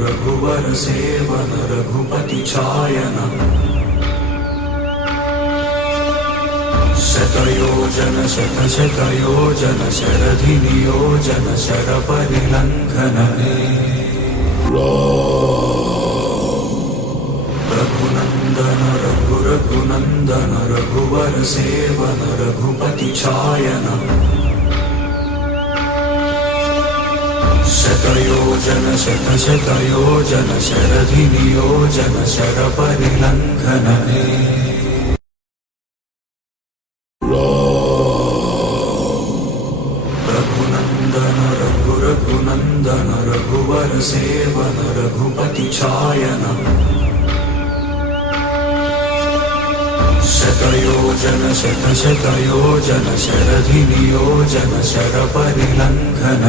रघुवर seven Raghupati छायन शतयोजन शतशतयोजन शरधि नियोजन शरपरिलङ्घन रघुनन्दन रघुनन्दन रघुवर seven Raghupati छायन शतयोजन शतशतयोजन शरधि नियोजन शरपरिलङ्घन रघुनन्दन रघुनन्दन रघुवर seven Raghupati छायन शतयोजन शतशतयोजन शरधि नियोजन शरपरिलङ्घन